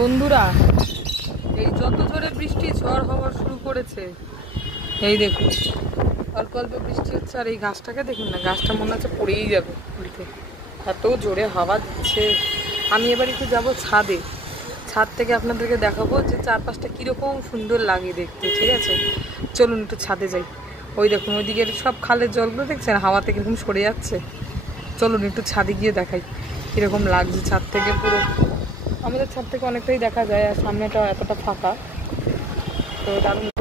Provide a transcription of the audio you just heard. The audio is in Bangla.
বন্ধুরা, এই যত জোরে বৃষ্টি ঝড় হওয়ার শুরু করেছে, এই দেখুন অল্প অল্প বৃষ্টি হচ্ছে। আর এই গাছটাকে দেখুন না, গাছটা মনে হচ্ছে পড়েই যাবে উল্টে, এত জোরে হাওয়া দিচ্ছে। আমি এবার একটু যাবো ছাদে, ছাদ থেকে আপনাদেরকে দেখাবো যে চারপাশটা কীরকম সুন্দর লাগে দেখতে। ঠিক আছে, চলুন একটু ছাদে যাই। ওই দেখুন ওইদিকে সব খালের জলগুলো দেখছেন হাওয়াতে কীরকম সরে যাচ্ছে। চলুন একটু ছাদে গিয়ে দেখাই কীরকম লাগছে ছাদ থেকে। পুরো আমাদের ছাদ থেকে অনেকটাই দেখা যায়, আর সামনেটা এতটা ফাঁকা, তো দারুণ।